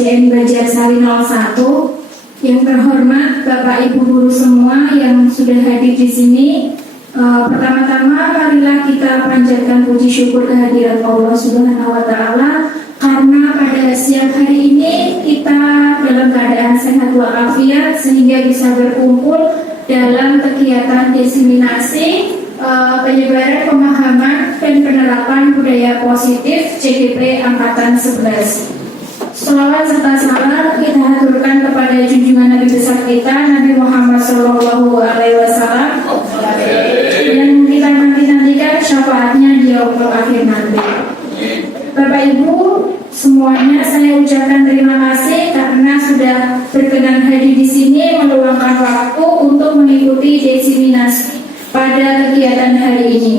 SDN Banjarsari 01. Yang terhormat Bapak Ibu guru semua yang sudah hadir di sini. Pertama-tama marilah kita panjatkan puji syukur kehadiran Allah Subhanahu wa taala karena pada siang hari ini kita dalam keadaan sehat walafiat sehingga bisa berkumpul dalam kegiatan diseminasi penyebaran pemahaman dan penerapan budaya positif CGP Angkatan 11. Sholawat serta salam kita haturkan kepada junjungan Nabi besar kita Nabi Muhammad SAW yang kita nantikan syafaatnya di yaumul akhir nanti. Bapak Ibu semuanya, saya ucapkan terima kasih karena sudah berkenan hadir di sini meluangkan waktu untuk mengikuti diseminasi pada kegiatan hari ini.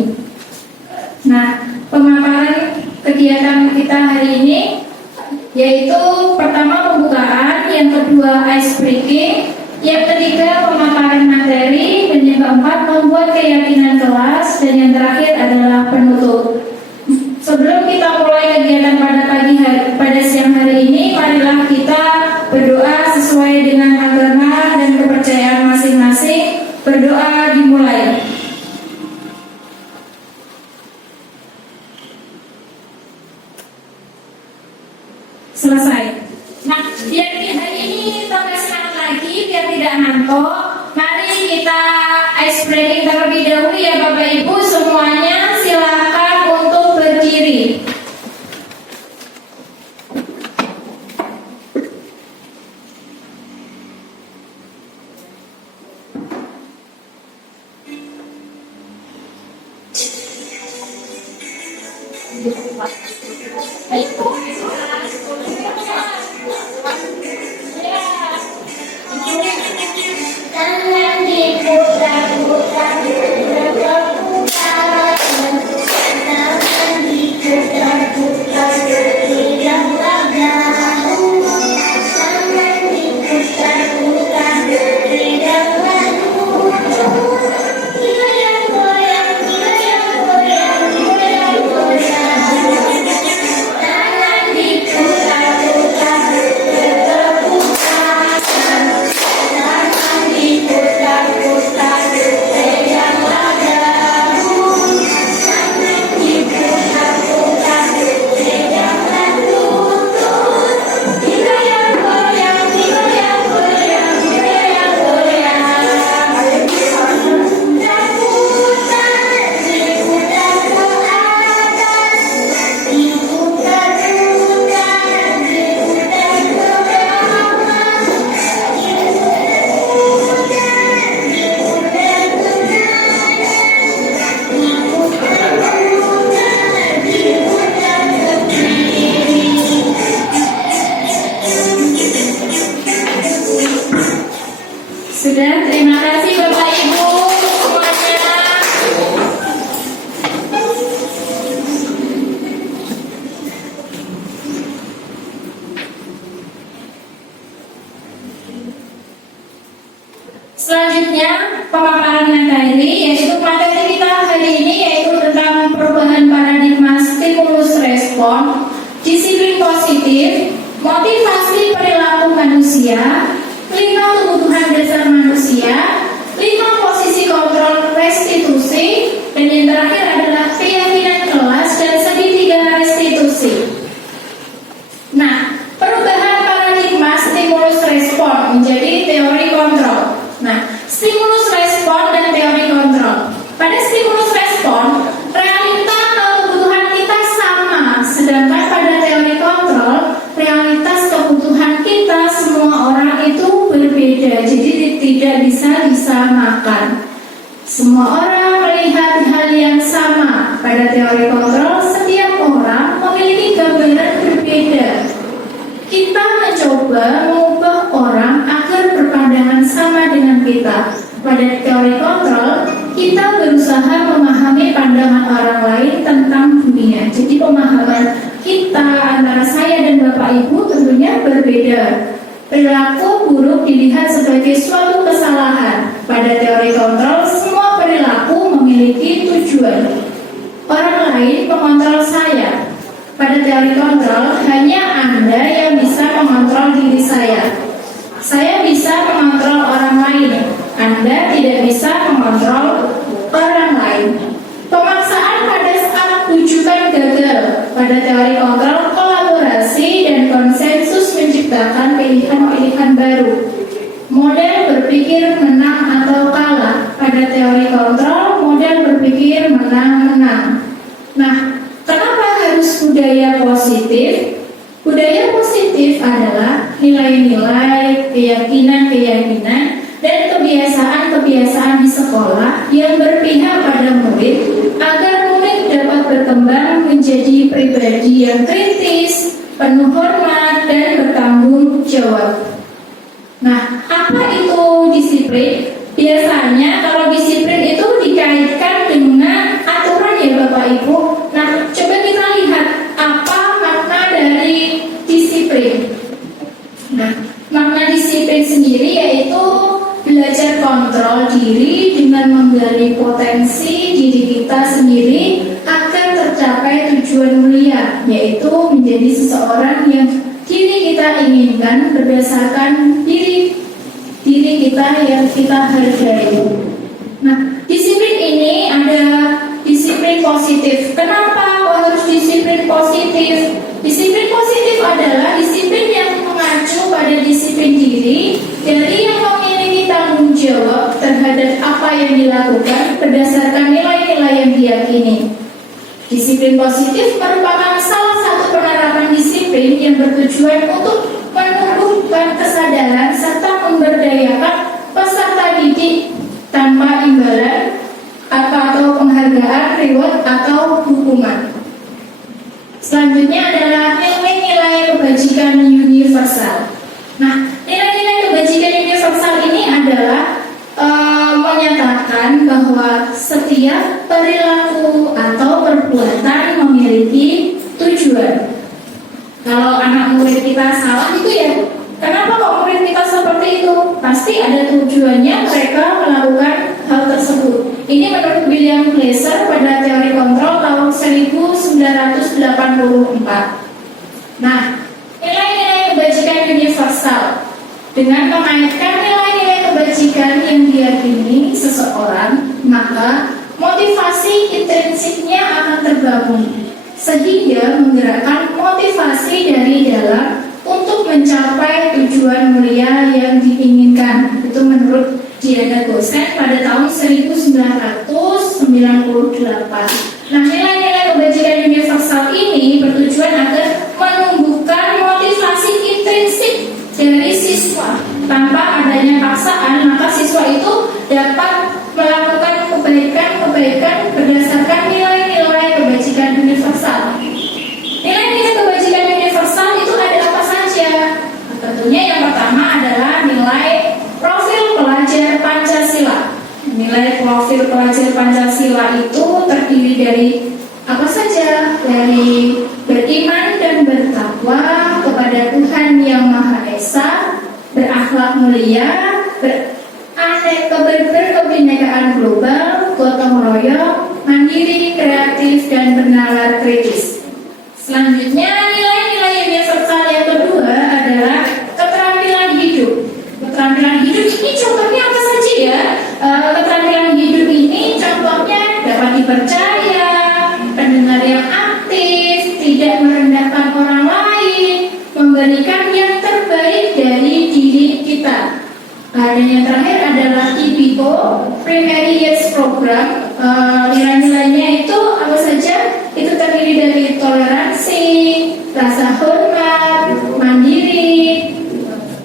Nah, pemaparan kegiatan kita hari ini yaitu pertama pembukaan, yang kedua ice breaking, yang ketiga pemaparan materi, dan yang keempat membuat keyakinan kelas, dan yang terakhir adalah penutup. Sebelum kita mulai kegiatan pada siang hari ini, marilah kita berdoa sesuai dengan agama dan kepercayaan masing-masing. Berdoa dimulai. Selesai. Nah, biar di hari ini tambah semangat lagi, biar tidak ngantuk, mari kita ice breaking terlebih dahulu ya Bapak Ibu semuanya. Silakan untuk berdiri. Sudah, terima kasih Bapak Ibu semuanya. Selanjutnya pemaparan materi, yaitu materi kita hari ini yaitu tentang perubahan paradigma stimulus respon, disiplin positif, motivasi perilaku manusia, 5 kebutuhan dasar manusia, 5 posisi kontrol restitusi, dan yang terakhir adalah keyakinan kelas dan segitiga restitusi. Nah, perubahan paradigma stimulus respon menjadi teori kontrol. Nah, stimulus respon dan teori kontrol. Pada stimulus respon, realita atau kebutuhan kita sama, sedangkan pada teori kontrol, realitas kebutuhan kita semua orang itu berbeda, jadi tidak bisa disamakan. Semua orang melihat hal yang sama. Pada teori kontrol, setiap orang memiliki gambaran berbeda. Kita mencoba mengubah orang agar berpandangan sama dengan kita. Pada teori kontrol, kita berusaha memahami pandangan orang lain tentang dunia. Jadi pemahaman kita antara saya dan Bapak Ibu tentunya berbeda. Perilaku buruk dilihat sebagai suatu kesalahan. Pada teori kontrol, semua perilaku memiliki tujuan. Orang lain mengontrol saya. Pada teori kontrol, hanya Anda yang bisa mengontrol mengontrol orang lain. Pemaksaan pada saat rujukan gagal. Pada teori kontrol, kolaborasi dan konsensus menciptakan pilihan-pilihan baru. Model berpikir menang atau kalah. Pada teori kontrol, model berpikir menang-menang. Nah, kenapa harus budaya positif? Budaya positif adalah nilai-nilai, keyakinan-keyakinan, dan kebiasaan-kebiasaan di sekolah yang berpihak pada murid agar murid dapat berkembang menjadi pribadi yang kritis, penuh hormat, dan bertanggung jawab. Nah, apa itu disiplin? Biasanya kalau disiplin itu dikaitkan dengan aturan ya Bapak Ibu. Nah, coba kita lihat apa makna dari disiplin. Nah, makna disiplin sendiri yaitu belajar kontrol diri dengan menggali potensi diri kita sendiri agar tercapai tujuan mulia, yaitu menjadi seseorang yang diri kita inginkan berdasarkan diri kita yang kita hargai. Nah, disiplin ini ada disiplin positif. Kenapa harus disiplin positif? Disiplin positif adalah disiplin yang mengacu pada disiplin diri dari yang memiliki tanggung jawab terhadap apa yang dilakukan berdasarkan nilai-nilai yang diyakini. Disiplin positif merupakan salah satu penerapan disiplin yang bertujuan untuk menumbuhkan kesadaran serta memberdayakan peserta didik tanpa imbalan atau penghargaan, reward atau hukuman. Selanjutnya adalah nilai-nilai kebajikan universal. Nah, nilai-nilai kebajikan universal ini adalah menyatakan bahwa setiap perilaku atau perbuatan memiliki tujuan. Kalau anak murid kita salah itu ya, kenapa kok murid kita seperti itu? Pasti ada tujuannya mereka melakukan hal tersebut. Ini menurut William Glasser pada teori kontrol tahun 1984. Nah, nilai-nilai kebajikan universal dengan mengaitkan nilai-nilai kebajikan yang diyakini seseorang, maka motivasi intrinsiknya akan terbangun sehingga menggerakkan motivasi dari dalam untuk mencapai tujuan mulia yang diinginkan. Itu menurut Diana Gosen pada tahun 1998. Nah, nilai-nilai kebajikan universal ini bertujuan agar menumbuhkan motivasi intrinsik dari siswa. Tanpa adanya paksaan, maka siswa itu dapat melakukan kebaikan-kebaikan berdasarkan nilai-nilai kebajikan universal. Nilai-nilai kebajikan universal itu ada apa saja? Tentunya yang pertama adalah nilai profil pelajar Pancasila. Nilai profil pelajar Pancasila itu terdiri dari apa saja? Dari beriman dan bertakwa kepada Tuhan Yang Maha Esa, berakhlak mulia, berkebinekaan global, gotong royong, mandiri, kreatif, dan bernalar kritis. Selanjutnya, nilai-nilai universal yang kedua adalah keterampilan hidup. Keterampilan hidup ini contohnya apa saja ya? Keterampilan hidup ini contohnya dapat dipercaya, pendengar yang aktif, tidak merendahkan orang lain, memberikan yang terbaik dari diri kita. Dan yang terakhir adalah IPO, Primary Years Program. Nilai-nilainya itu apa saja? Itu terdiri dari toleransi, rasa hormat, mandiri,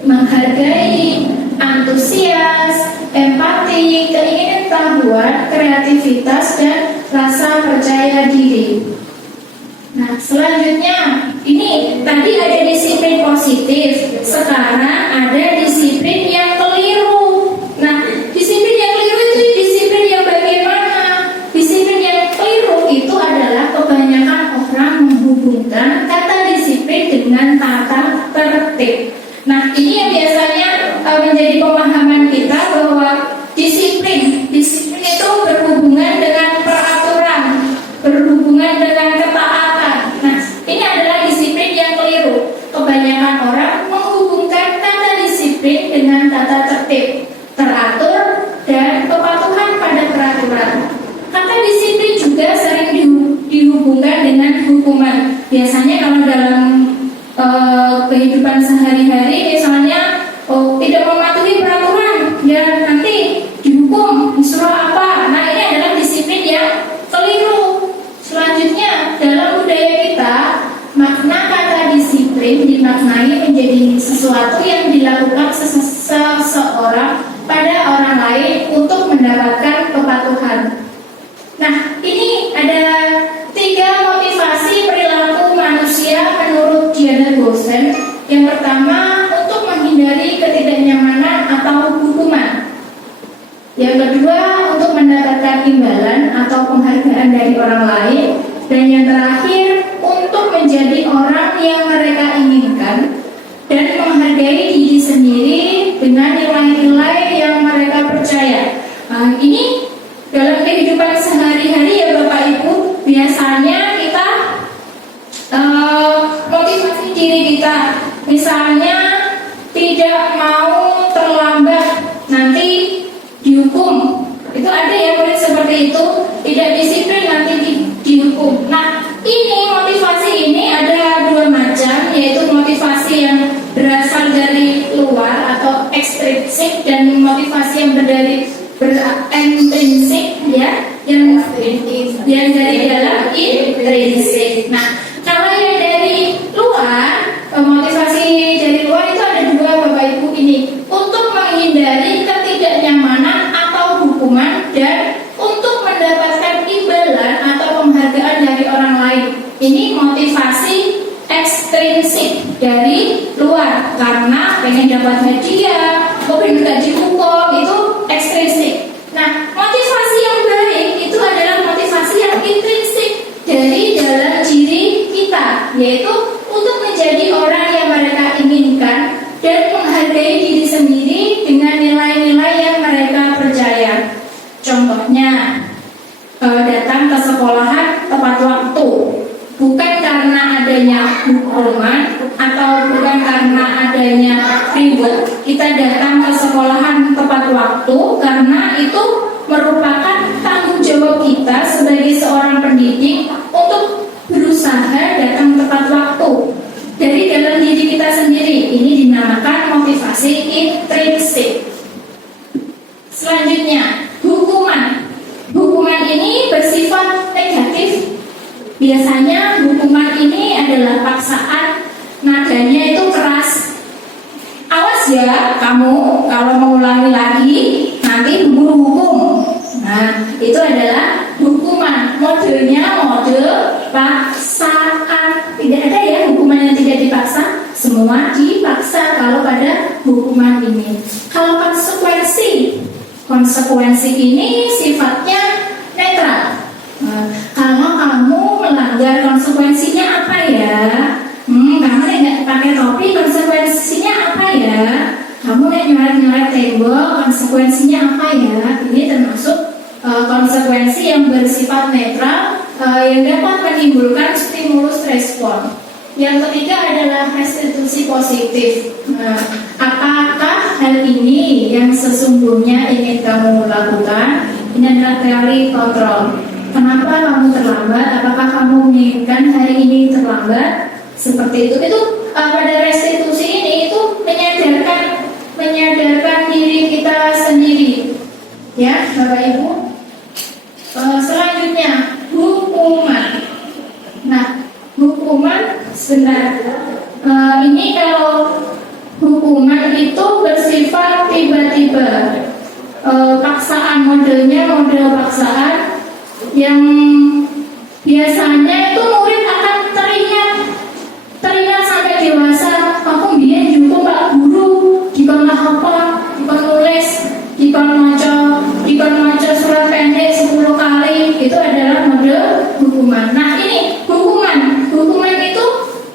menghargai, antusias, empati, keinginan tahuan, kreativitas, dan rasa percaya diri. Nah, selanjutnya ini tadi ada disiplin positif, sekarang ada disiplin yang keliru. Nah, disiplin yang keliru itu disiplin yang bagaimana? Disiplin yang keliru itu adalah kebanyakan orang menghubungkan kata disiplin dengan tata tertib. Nah, ini yang biasanya menjadi pemahaman kita bahwa disiplin itu berhubungan dengan peraturan, berhubungan dengan ketaatan. Nah, ini adalah disiplin yang keliru. Kebanyakan orang menghubungkan kata disiplin dengan tata tertib, teratur, dan kepatuhan pada dihubungkan dengan hukuman. Biasanya kalau dalam kehidupan sehari-hari, misalnya tidak mematuhi peraturan, ya nanti dihukum, disuruh apa. Nah, ini adalah disiplin yang keliru. Selanjutnya, dalam budaya kita, makna kata disiplin dimaknai menjadi sesuatu yang dilakukan seseorang pada orang lain untuk mendapatkan kepatuhan. Nah, ini ada 3 motivasi perilaku manusia menurut Diana Gosen. Yang pertama, untuk menghindari ketidaknyamanan atau hukuman. Yang kedua, untuk mendapatkan imbalan atau penghargaan dari orang lain. Dan yang terakhir, untuk menjadi orang yang mereka inginkan dan menghargai diri sendiri dengan nilai-nilai yang mereka percaya. Ini dalam kehidupan sehari-hari ya Bapak Ibu, biasanya kita motivasi diri kita, misalnya tidak mau terlambat nanti dihukum. Itu ada ya murid seperti itu, tidak disiplin nanti dihukum. Nah, ini motivasi ini ada 2 macam, yaitu motivasi yang berasal dari luar atau ekstrinsik dan motivasi yang berintrinsik, ya, yang dari dalam intrinsik. Nah, kalau yang dari luar, motivasi dari luar itu ada 2 Bapak Ibu ini, untuk menghindari ketidaknyamanan atau hukuman dan untuk mendapatkan imbalan atau penghargaan dari orang lain. Ini motivasi ekstrinsik dari luar, karena pengen dapat hadiah, pengen gak dihukum, itu ekstrinsik. Nah, motivasi yang baik itu adalah motivasi yang intrinsik dari dalam diri kita, yaitu untuk menjadi orang yang mereka inginkan dan menghargai diri sendiri dengan nilai-nilai yang mereka percaya. Contohnya, datang ke sekolahan tepat waktu, bukan karena adanya hukuman atau bukan karena adanya reward. Kita datang ke sekolahan tepat waktu karena itu merupakan tanggung jawab kita sebagai seorang pendidik untuk berusaha datang tepat waktu dari dalam diri kita sendiri. Ini dinamakan motivasi intrinsik. Selanjutnya, hukuman. Hukuman ini bersifat negatif. Biasanya hukuman ini adalah paksaan, nadanya itu keras. Awas ya kamu kalau mengulangi lagi nanti buru hukum. Nah, itu adalah hukuman. Modelnya model paksaan. Tidak ada ya hukuman yang tidak dipaksa. Semua dipaksa kalau pada hukuman ini. Kalau konsekuensi ini sifatnya netral. Kalau kamu melanggar, konsekuensinya apa ya? Kamu nggak pakai topi, konsekuensinya apa ya? Kamu nyoret-nyoret tembok, konsekuensinya apa ya? Ini termasuk konsekuensi yang bersifat netral yang dapat menimbulkan stimulus respon. Yang ketiga adalah restitusi positif. Apakah hal ini yang sesungguhnya ingin kamu lakukan? Ini adalah teori kontrol. Kenapa kamu terlambat? Apakah kamu menginginkan hari ini terlambat? Seperti itu. Itu pada restitusi ini itu menyadarkan diri kita sendiri. Ya, Bapak Ibu. Selanjutnya, hukuman. Nah, hukuman sebentar. Ini kalau hukuman itu bersifat tiba-tiba. Paksaan, modelnya model paksaan yang biasanya itu murid akan teringat sampai dewasa. Aku biar jumpa Pak Guru dikon apa, dikon nulis, dikon maca surat pendek 10 kali. Itu adalah model hukuman. Nah, ini hukuman itu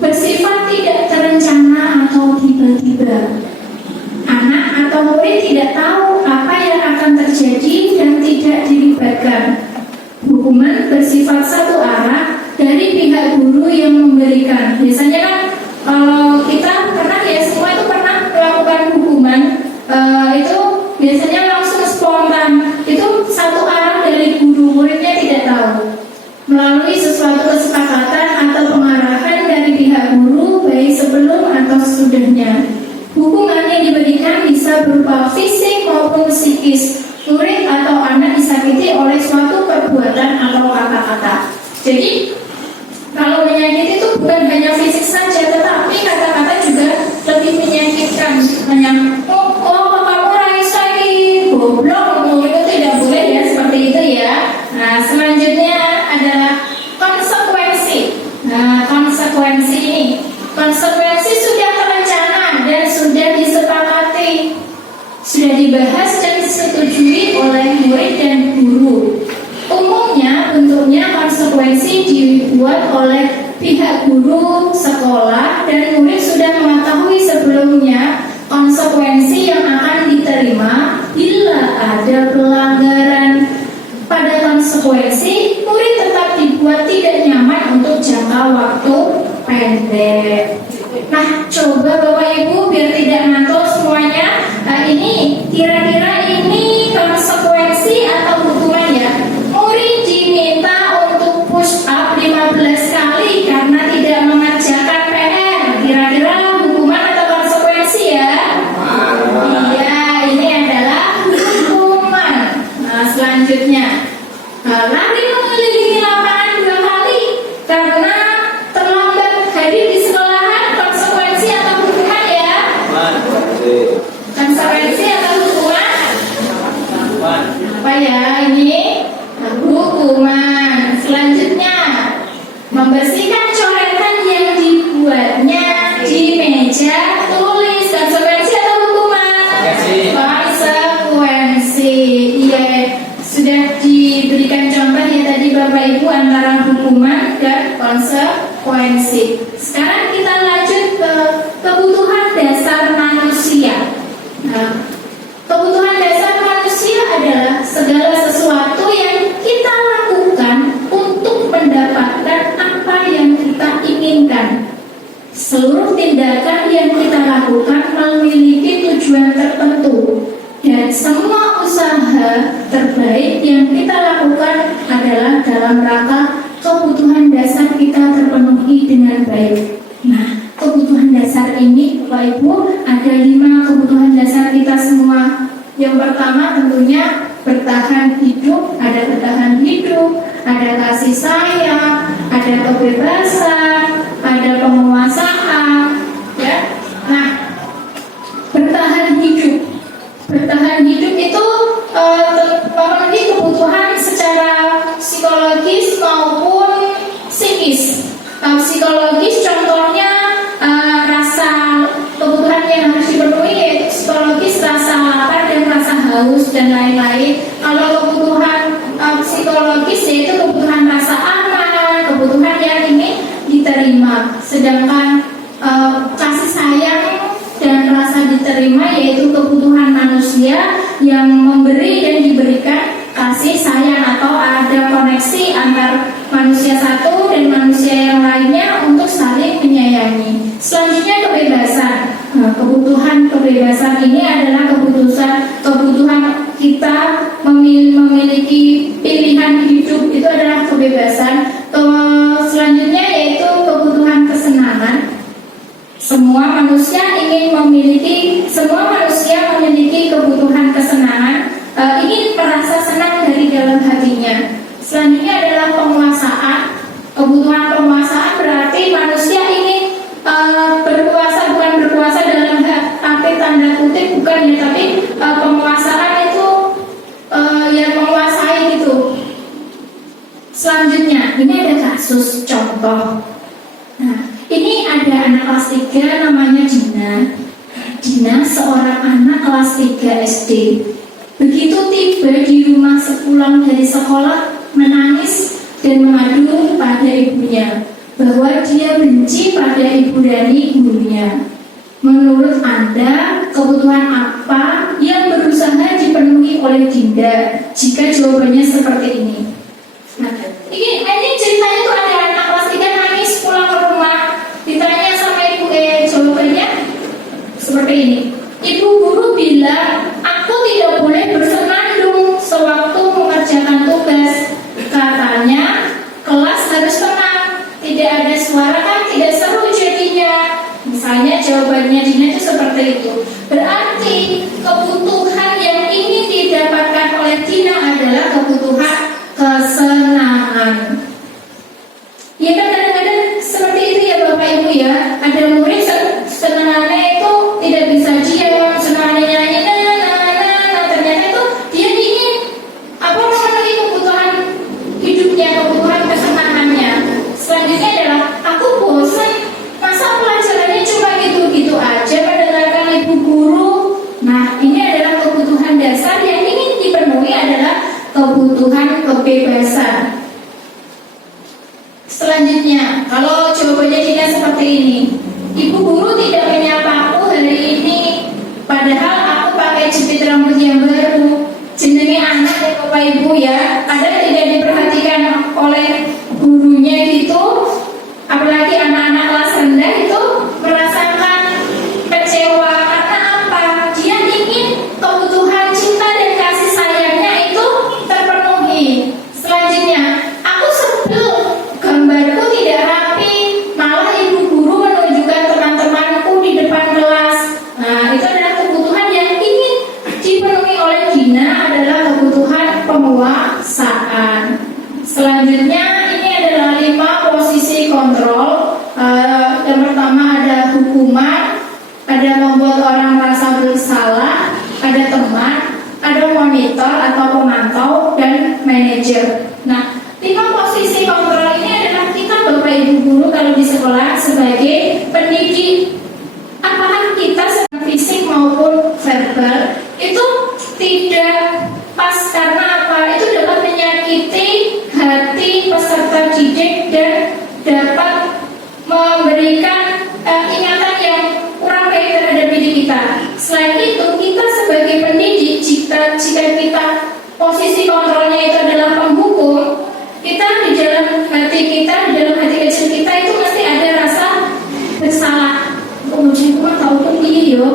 bersifat tidak terencana atau tiba-tiba. Anak atau murid tidak tahu apa yang akan terjadi dan tidak dilibatkan. Hukuman bersifat satu arah dari pihak guru yang memberikan. Biasanya kan kalau kita pernah ya, semua itu pernah melakukan hukuman, itu biasanya langsung spontan. Itu satu arah dari guru, muridnya tidak tahu. Melalui sesuatu maupun psikis. Murid atau anak disakiti oleh suatu perbuatan atau kata-kata. Jadi kalau menyakiti itu bukan hanya fisik saja, tetapi kata-kata juga lebih menyakitkan. Hanya kamu raisa ini goblok, itu tidak boleh ya, seperti itu ya. Nah, selanjutnya adalah konsekuensi. Nah, konsekuensi ini, konsekuensi sudah terencana dan sudah disepakati, sudah dibahas dan disetujui oleh murid dan guru. Umumnya bentuknya konsekuensi dibuat oleh pihak guru, sekolah, dan murid sudah mengetahui sebelumnya konsekuensi yang akan diterima bila ada pelanggaran. Pada konsekuensi, murid tetap dibuat tidak nyaman untuk jangka waktu pendek. Nah, coba Bapak Ibu biar tidak ngantuk semuanya. Nah, ini kira-kira ini konsekuensi atau hukuman ya? Murid diminta untuk push up 15 kali karena tidak mengerjakan PR. Kira-kira hukuman atau konsekuensi ya? Iya, ini adalah hukuman. Nah, selanjutnya, lari mengelilingi lapangan 2 kali karena terlambat hadir di sekolahan. Konsekuensi atau hukuman ya? Konsekuensi atau hukuman? Apa ya ini? Hukuman. Selanjutnya, membersihkan coretan yang dibuatnya di meja tulis. Konsekuensi atau hukuman? Konsekuensi. Iya, sudah diberikan contoh ya tadi Bapak Ibu antara hukuman dan konsekuensi. Sekarang kita lanjut ke kebutuhan dasar manusia. Nah, kebutuhan dasar manusia adalah segala sesuatu yang kita lakukan untuk mendapatkan apa yang kita inginkan. Seluruh tindakan yang kita lakukan memiliki tujuan tertentu, dan semua usaha terbaik yang kita lakukan adalah dalam rangka kebutuhan dasar kita terpenuhi dengan baik. Nah, kebutuhan dasar ini Bapak Ibu ada 5 kebutuhan dasar kita semua. Yang pertama tentunya bertahan hidup, ada bertahan hidup, ada kasih sayang, ada kebebasan, ada penguasaan, ya. Nah, bertahan hidup. Bertahan hidup itu memenuhi kebutuhan secara psikologis maupun psikis. Psikologis contohnya rasa kebutuhan yang harus dipenuhi yaitu psikologis rasa lapar dan rasa haus dan lain-lain. Kalau kebutuhan psikologis yaitu kebutuhan rasa aman, kebutuhan yang ingin diterima. Sedangkan kasih sayang dan rasa diterima yaitu kebutuhan manusia yang memberi dan diberikan kasih sayang atau ada koneksi antar manusia satu dan manusia yang lainnya untuk saling menyayangi. Selanjutnya kebebasan. Nah, kebutuhan kebebasan ini adalah kebutuhan kita memiliki pilihan hidup, itu adalah kebebasan. Selanjutnya yaitu kebutuhan kesenangan. Semua manusia memiliki kebutuhan kesenangan, ingin merasa senang dari dalam hatinya. Selanjutnya adalah penguasaan. Kebutuhan penguasaan berarti manusia ingin berkuasa, bukan berkuasa dalam arti tanda kutip, bukan ya, tapi penguasaan itu yang menguasai gitu. Selanjutnya, ini ada kasus contoh. Nah, ini ada anak kelas 3 namanya Dina. Dina seorang anak kelas 3 SD. Begitu tiba di rumah sepulang dari sekolah, menangis dan mengadu pada ibunya bahwa dia benci pada ibu dari gurunya. Menurut Anda, kebutuhan apa yang berusaha dipenuhi oleh Dinda jika jawabannya seperti ini? Nah, ini ceritanya tuh ada anak kelas 3 nangis pulang ke rumah, ditanya sama ibu, jawabannya seperti ini. Ibu guru bilang, aku tidak boleh bersenandung sewaktu mengerjakan tugas. Katanya, kelas harus tenang, tidak ada suara kan tidak seru jadinya. Misalnya jawabannya Dina itu seperti itu. Berarti kebutuhan yang ingin kebutuhan kebebasan. Selanjutnya, kalau jawabannya tidak seperti ini, ibu guru tidak menyapaku hari ini, padahal aku pakai jepit rambut yang baru. Jenenge anak ya Bapak Ibu ya, ada tidak diperhatikan oleh gurunya gitu, apalagi anak-anak kelas rendah itu merasakan kecewa karena apa? Dia ingin kebutuhan cinta dan kasih sayangnya itu terpenuhi. Selanjutnya, aku sebel gambarku tidak rapi, malah ibu guru menunjukkan teman-temanku di depan kelas. Nah, itu adalah kebutuhan yang ingin dipenuhi oleh Gina, adalah kebutuhan penguasaan. Selanjutnya, ini adalah 5 posisi kontrol. Yang pertama ada hukuman, ada membuat orang merasa bersalah, ada teman, ada monitor atau pemantau, dan manajer. Nah, 5 posisi kontrol ini adalah kita Bapak Ibu guru kalau di sekolah sebagai pendidik. Apakah kita secara fisik maupun verbal itu tidak pas, karena apa? Itu dapat menyakiti hati peserta didik dan dapat memberikan ingatan yang kurang baik terhadap diri kita. Selain itu, kita sebagai pendidik, jika kita posisi kontrolnya itu adalah penghukum, kita di dalam hati kita, di dalam hati kecil kita itu mesti ada rasa bersalah. Kemudian aku tahu tuh piye yo,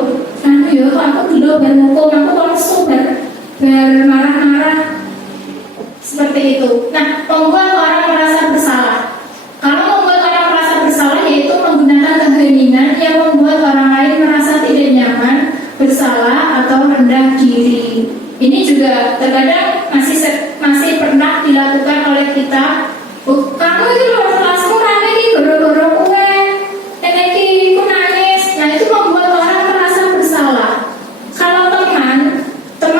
kok aku belum berhukum, aku langsung bermarah-marah seperti itu. Nah, membuat orang merasa bersalah. Kalau membuat orang merasa bersalah, yaitu menggunakan keheningan yang membuat orang lain merasa tidak nyaman, bersalah atau rendah diri. Ini juga terkadang masih pernah dilakukan oleh kita. Kamu itu luar kelasmu rame di goro-goro kue, energi ku nangis. Nah, itu membuat orang merasa bersalah. Kalau teman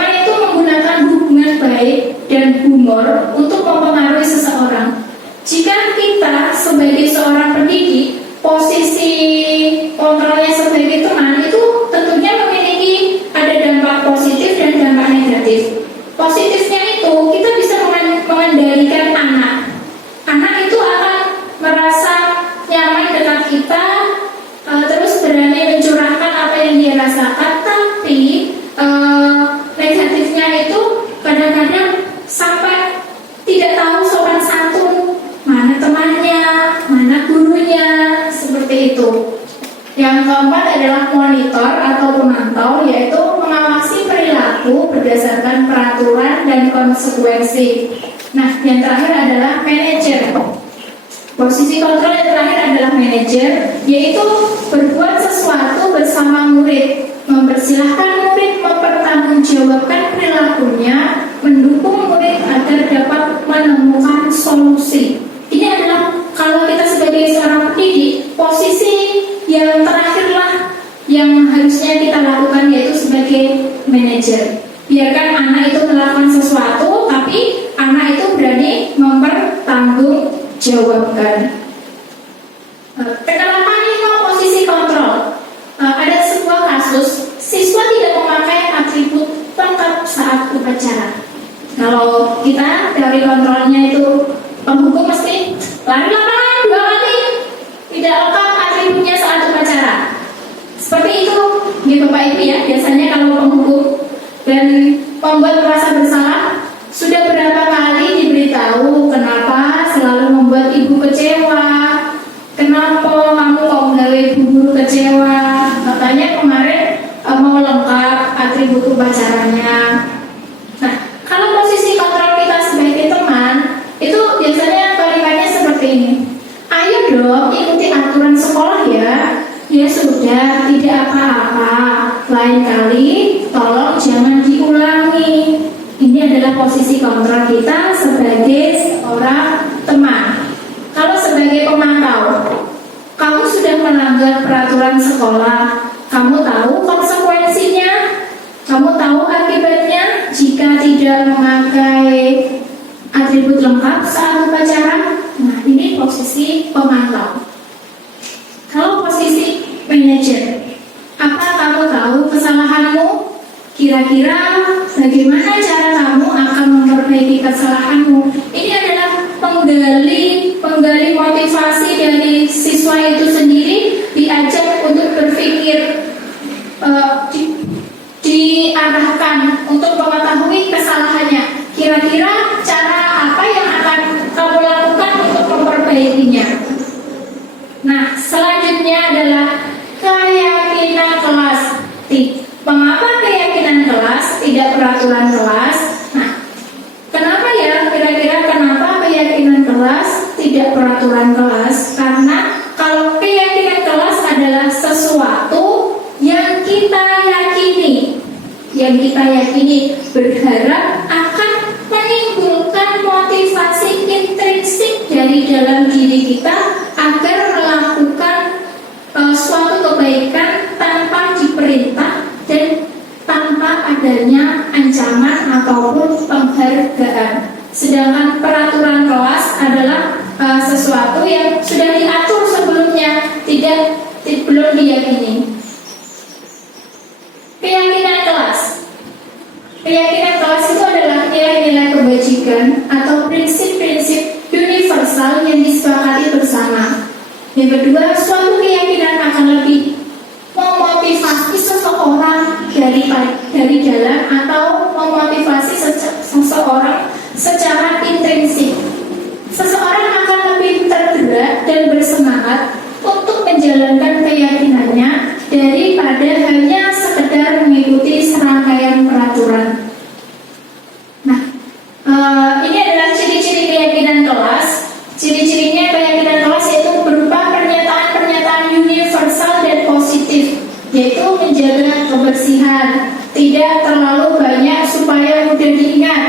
itu menggunakan hubungan baik dan humor untuk mempengaruhi seseorang. Jika kita sebagai seorang pendidik, posisi kontrolnya sebagai teman itu tentunya memiliki ada dampak positif dan dampak negatif. Positifnya itu kita bisa mengendalikan anak. Anak itu akan merasa nyaman dengan kita, terus berani mencurahkan apa yang dia rasakan. Tapi negatifnya itu kadang-kadang sampai tidak tahu sopan santun, mana temannya, mana gurunya, seperti itu. Yang keempat adalah monitor atau pemantau, yaitu mengawasi perilaku berdasarkan peraturan dan konsekuensi. Nah, yang terakhir adalah manajer. Posisi kontrol yang terakhir adalah manajer, yaitu berbuat sesuatu bersama murid, mempersilahkan murid mempertanggungjawabkan perilakunya, mendukung murid agar dapat menemukan solusi. Ini adalah kalau kita sebagai seorang pendidik, posisi yang terakhirlah yang harusnya kita lakukan, yaitu sebagai manajer. Biarkan anak itu melakukan sesuatu, tapi anak itu berani mempertanggungjawabkan. Kenapa posisi kontrol? Ada sebuah kasus siswa tidak memakai atribut lengkap saat upacara. Kalau kita teori kontrolnya itu penghukum mesti lari lapangan 2 kali, tidak lengkap atributnya saat upacara. Seperti itu, ya Bapak Ibu ya, biasanya kalau penghukum dan membuat merasa bersalah. Sudah berapa kali diberitahu kenapa selalu membuat ibu kecewa, kenapa kamu kok menggawe ibu guru kecewa. Makanya kemarin mau lengkap atribut upacaranya. Nah, kalau posisi kontrol kita sebagai teman, itu biasanya kalimatnya seperti ini. Ayo dong ikuti aturan sekolah ya. Ya sudah, tidak apa-apa. Lain kali tolong jangan diulangi. Ini adalah posisi kontrol kita sebagai seorang teman. Kalau sebagai pemantau, kamu sudah melanggar peraturan sekolah, kamu tahu konsekuensinya, kamu tahu akibatnya jika tidak memakai atribut lengkap saat upacara. Nah, ini posisi pemantau. Kalau posisi manajer, apa kamu tahu kesalahanmu? Kira-kira bagaimana cara kamu akan memperbaiki siswa itu sendiri diajak untuk berpikir, diarahkan untuk mengetahui kesalahannya. Kira-kira cara apa yang akan kamu lakukan untuk memperbaikinya? Nah, selanjutnya adalah keyakinan kelas. Mengapa keyakinan kelas, tidak peraturan kelas? Nah, kenapa ya? Kira-kira kenapa keyakinan kelas, tidak peraturan kelas? Karena kalau keyakinan kelas adalah sesuatu yang kita yakini, berharap akan menimbulkan motivasi intrinsik dari dalam diri kita agar melakukan suatu kebaikan tanpa diperintah dan tanpa adanya ancaman ataupun penghargaan. Sedangkan peraturan kelas adalah sesuatu yang sudah diatur sebelumnya, belum diyakini. Keyakinan kelas itu adalah nilai-nilai kebajikan atau prinsip-prinsip universal yang disepakati bersama. Yang kedua, suatu keyakinan akan lebih memotivasi seseorang dari dalam atau memotivasi seseorang secara intrinsik. Seseorang akan lebih tergerak dan bersemangat untuk menjalankan keyakinannya daripada hanya sekedar mengikuti serangkaian peraturan. Nah, ini adalah ciri-ciri keyakinan kelas. Ciri-cirinya keyakinan kelas yaitu berupa pernyataan-pernyataan universal dan positif, yaitu menjaga kebersihan, tidak terlalu banyak supaya mudah diingat,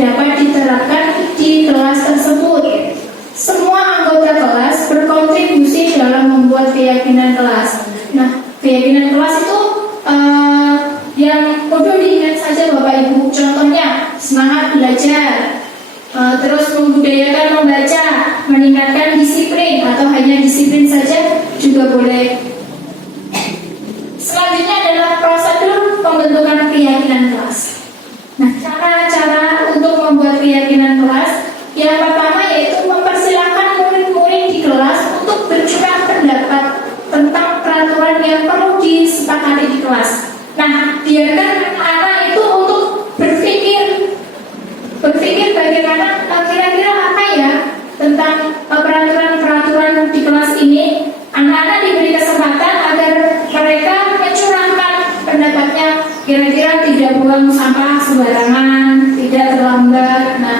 dapat diterapkan di kelas tersebut. Semua anggota kelas berkontribusi dalam membuat keyakinan kelas. Nah, keyakinan kelas itu yang perlu diingat saja Bapak Ibu. Contohnya, semangat belajar, terus membudayakan membaca, meningkatkan disiplin, atau hanya disiplin saja juga boleh. Selanjutnya adalah prosedur pembentukan keyakinan kelas. Nah, cara-cara untuk membuat keyakinan kelas, yang pertama yaitu mempersilahkan murid-murid di kelas untuk bercurah pendapat tentang peraturan yang perlu disepakati di kelas. Nah, biarkan anak itu untuk berpikir bagaimana kira-kira apa ya tentang peraturan-peraturan di kelas ini. Anak-anak diberi kesempatan agar mereka mencurahkan pendapatnya, kira-kira tidak buang sampah sembarangan, tidak terlambat. Nah,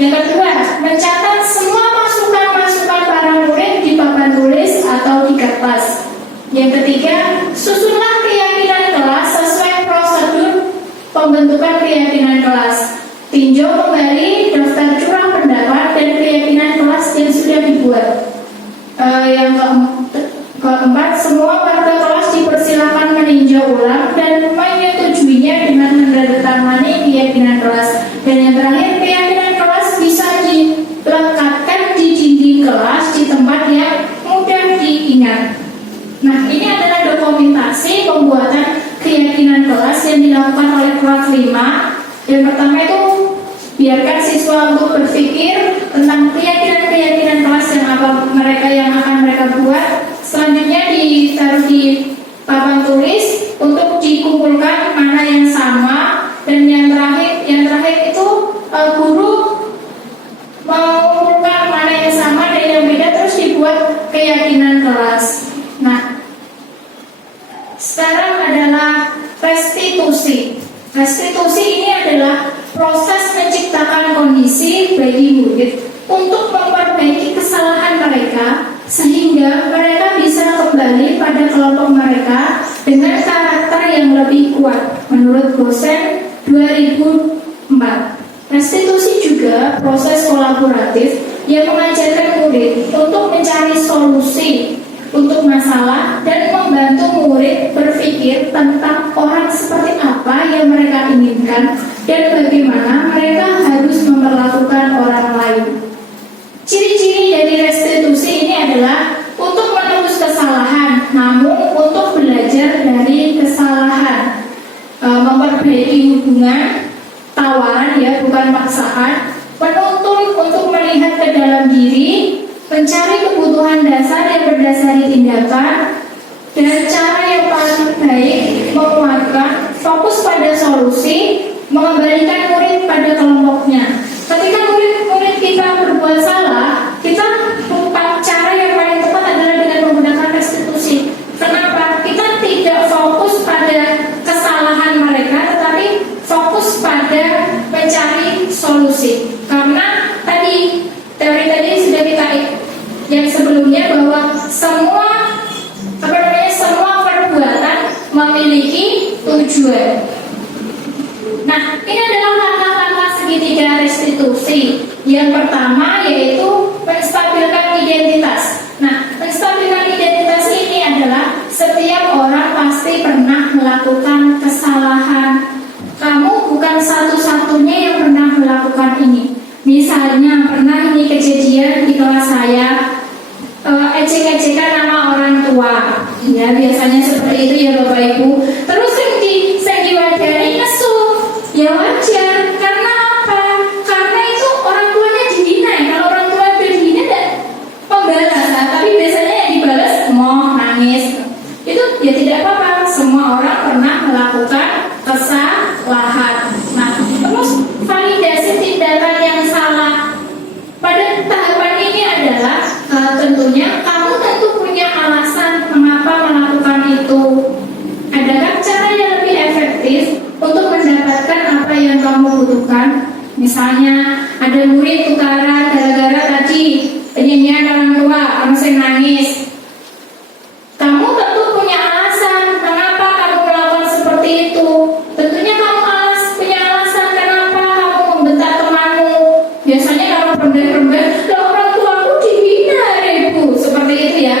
yang kedua, mencatat semua masukan-masukan para murid di papan tulis atau di kertas. Yang ketiga, susunlah keyakinan kelas sesuai prosedur pembentukan keyakinan kelas. Tinjau kembali daftar curah pendapat dan keyakinan kelas yang sudah dibuat. Yang keempat, semua warga kelas dipersilakan meninjau ulang dan menyetujuinya dengan menandatangani keyakinan kelas. Dan yang terakhir, keyakinan kelas bisa dilekatkan di dinding kelas di tempat yang mudah diingat. Nah, ini adalah dokumentasi pembuatan keyakinan kelas yang dilakukan oleh kelas 5. Yang pertama itu biarkan siswa untuk berpikir tentang keyakinan kelas yang akan mereka buat. Selanjutnya ditaruh di papan tulis untuk dikumpulkan mana yang sama. Dan yang terakhir itu guru mengumpulkan mana yang sama dan yang beda, terus dibuat keyakinan kelas. Nah, sekarang adalah restitusi. Restitusi ini adalah proses menciptakan kondisi bagi murid untuk memperbaiki kesalahan mereka sehingga mereka bisa kembali pada kelompok mereka dengan karakter yang lebih kuat menurut Gosen 2004. Restitusi juga proses kolaboratif yang mengajarkan murid untuk mencari solusi untuk masalah dan membantu murid berpikir tentang orang seperti apa yang mereka inginkan dan bagaimana mereka harus memperlakukan orang lain. Ciri-ciri dari restitusi ini adalah untuk menebus kesalahan, namun untuk belajar dari kesalahan, memperbaiki hubungan, tawaran ya bukan paksaan, menuntun untuk melihat ke dalam diri, mencari kebutuhan dasar yang berdasari tindakan, dan cara yang paling baik menguatkan, fokus pada solusi, mengembalikan murid pada kelompoknya. Ketika murid-murid kita berbuat salah, kita cara yang paling tepat adalah dengan menggunakan restitusi. Kenapa? Kita tidak fokus pada kesalahan mereka, tetapi fokus pada mencari solusi. Karena tadi teori tadi sudah kita yang sebelumnya bahwa semua perbuatan memiliki tujuan. Nah, ini adalah langkah-langkah segitiga restitusi. Yang pertama yaitu menstabilkan identitas. Nah, menstabilkan identitas ini adalah setiap orang pasti pernah melakukan kesalahan. Kamu bukan satu-satunya yang pernah melakukan ini. Misalnya pernah ini kejadian di kelas saya, ejek-ejekan nama orang tua. Ya, biasanya seperti itu ya Bapak Ibu. Terus yang diwajari nesu. Ya wajar, karena apa? Karena itu orang tuanya dihina. Kalau orang tua dihina tidak pembalas, tapi biasanya yang dibalas mau nangis. Itu ya tidak apa-apa. Semua orang pernah melakukan kesalahan. Nah, terus validasi tindakan yang salah. Pada tahapan ini adalah tentunya kamu tentu punya alasan mengapa melakukan itu. Adakah cara yang lebih efektif untuk mendapatkan apa yang kamu butuhkan? Misalnya ada murid tukaran gara-gara tadi penyanyian orang tua, kamu sering nangis. Kamu tentu punya alasan mengapa kamu melakukan seperti itu. Tentunya kamu punya alasan kenapa kamu membentak temanmu. Biasanya kalau perempuan orang tuaku dihina ibu, seperti itu ya.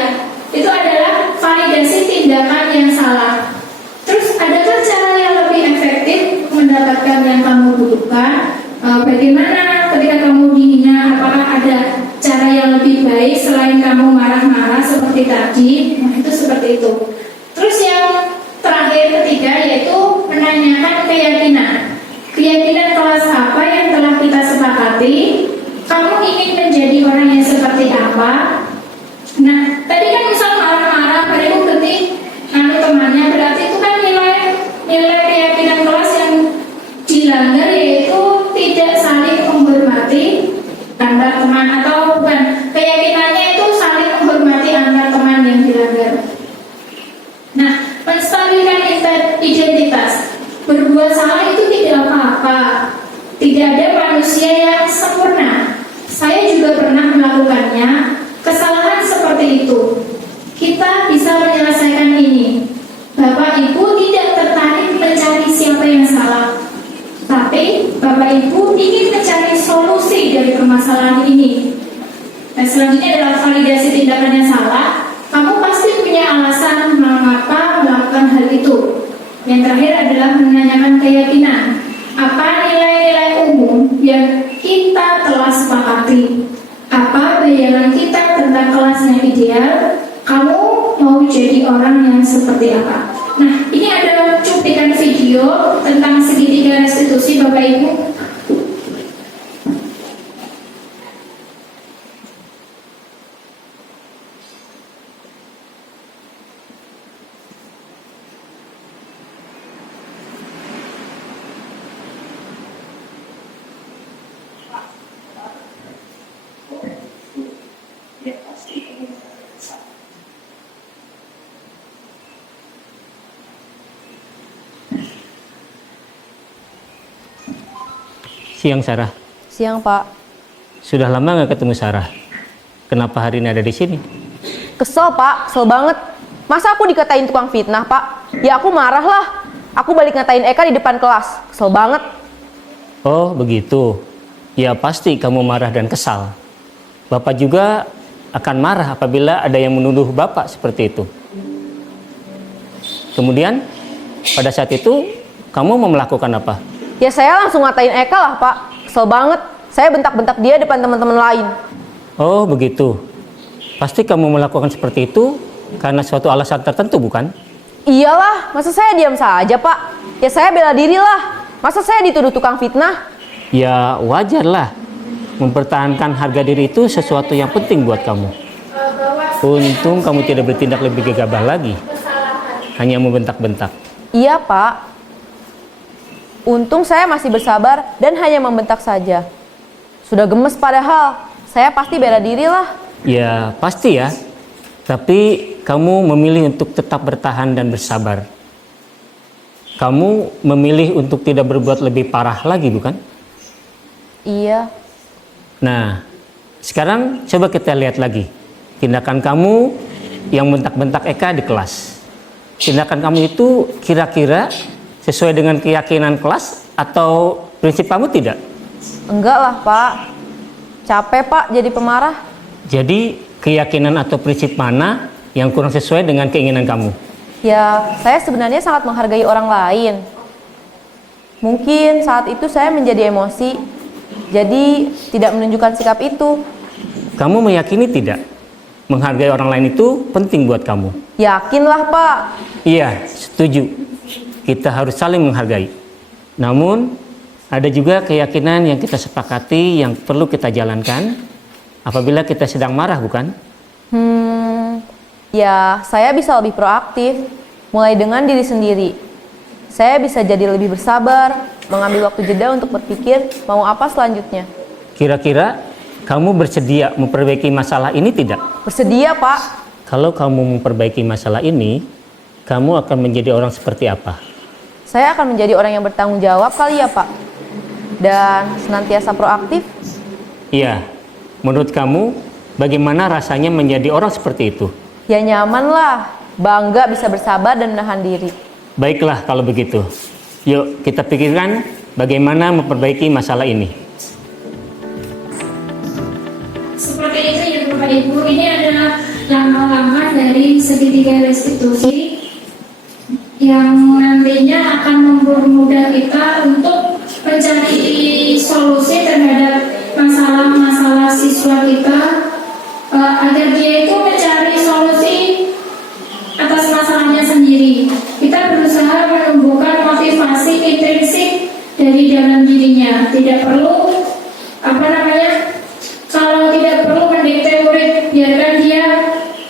Itu adalah validasi tindakan yang salah. Terus adakah cara yang lebih efektif mendapatkan yang kamu butuhkan? Bagaimana ketika kamu dihina? Apakah ada cara yang lebih baik selain kamu marah-marah seperti tadi? Nah, itu seperti itu. Terus yang terakhir ketiga yaitu menanyakan keyakinan. Keyakinan kelas apa yang telah kita sepakati? Kamu ingin menjadi orang yang seperti apa? Nah, tadi kan misal marah-marah, beribu ketik temannya, berarti itu kan nilai keyakinan kelas yang dilanggar, yaitu tidak saling menghormati antar teman, atau bukan, keyakinannya itu saling menghormati antar teman yang dilanggar. Nah, menstabilkan identitas. Berbuat salah itu tidak apa-apa. Tidak ada manusia yang sempurna. Saya juga pernah melakukannya. Kesalahan seperti itu. Kita bisa menyelesaikan ini. Bapak Ibu tidak tertarik mencari siapa yang salah, tapi Bapak Ibu ingin mencari solusi dari permasalahan ini. Nah, selanjutnya adalah validasi tindakan yang salah. Kamu pasti punya alasan mengapa melakukan hal itu. Yang terakhir adalah menanyakan keyakinan. Apa nilai-nilai umum yang kita telah sepakati? Apa bayangan kita tentang kelas yang ideal? Kamu mau jadi orang yang seperti apa? Nah, ini adalah cuplikan video tentang segitiga restitusi Bapak Ibu. Siang Sarah. Siang Pak. Sudah lama nggak ketemu Sarah. Kenapa hari ini ada di sini? Kesel Pak, kesel banget. Masa aku dikatain tukang fitnah Pak? Ya aku marah lah. Aku balik ngatain Eka di depan kelas. Kesel banget. Oh begitu. Ya pasti kamu marah dan kesal. Bapak juga akan marah apabila ada yang menuduh Bapak seperti itu. Kemudian pada saat itu kamu mau melakukan apa? Ya saya langsung ngatain Eka lah Pak. Kesel banget. Saya bentak-bentak dia depan teman-teman lain. Oh begitu. Pasti kamu melakukan seperti itu karena suatu alasan tertentu bukan? Iyalah, masa saya diam saja Pak? Ya saya bela diri lah. Masa saya dituduh tukang fitnah? Ya wajar lah. mempertahankan harga diri itu sesuatu yang penting buat kamu. Untung kamu tidak bertindak lebih gegabah lagi, hanya membentak-bentak. Iya, Pak. Untung saya masih bersabar dan hanya membentak saja. Sudah gemes padahal, saya pasti bela diri lah. Ya, pasti ya. Tapi kamu memilih untuk tetap bertahan dan bersabar. Kamu memilih untuk tidak berbuat lebih parah lagi, bukan? Iya. Nah, sekarang coba kita lihat lagi tindakan kamu yang bentak-bentak Eka di kelas. Tindakan kamu itu kira-kira sesuai dengan keyakinan kelas atau prinsip kamu tidak? Enggak lah, Pak. Capek, Pak, jadi pemarah. Jadi keyakinan atau prinsip mana yang kurang sesuai dengan keinginan kamu? Ya, saya sebenarnya sangat menghargai orang lain. Mungkin saat itu saya menjadi emosi, jadi tidak menunjukkan sikap itu. Kamu meyakini tidak? Menghargai orang lain itu penting buat kamu. Yakinlah, Pak. Iya, setuju. Kita harus saling menghargai. Namun, ada juga keyakinan yang kita sepakati yang perlu kita jalankan apabila kita sedang marah, bukan? Ya, saya bisa lebih proaktif, mulai dengan diri sendiri. Saya bisa jadi lebih bersabar, mengambil waktu jeda untuk berpikir mau apa selanjutnya. Kira-kira kamu bersedia memperbaiki masalah ini tidak? Bersedia, Pak. Kalau kamu memperbaiki masalah ini, kamu akan menjadi orang seperti apa? Saya akan menjadi orang yang bertanggung jawab kali ya, Pak. Dan senantiasa proaktif. Iya, menurut kamu bagaimana rasanya menjadi orang seperti itu? Ya nyaman lah, bangga bisa bersabar dan menahan diri. Baiklah kalau begitu. Yuk kita pikirkan bagaimana memperbaiki masalah ini. Seperti itu ya Bapak Ibu, ini adalah langkah-langkah dari segitiga restitusi yang nantinya akan mempermudah kita untuk mencari solusi terhadap masalah-masalah siswa kita, agar dia itu mencari solusi atas masalahnya sendiri. Kita berusaha menumbuhkan motivasi intrinsik dari dalam dirinya. Tidak perlu kalau tidak perlu mendikte murid, biarkan dia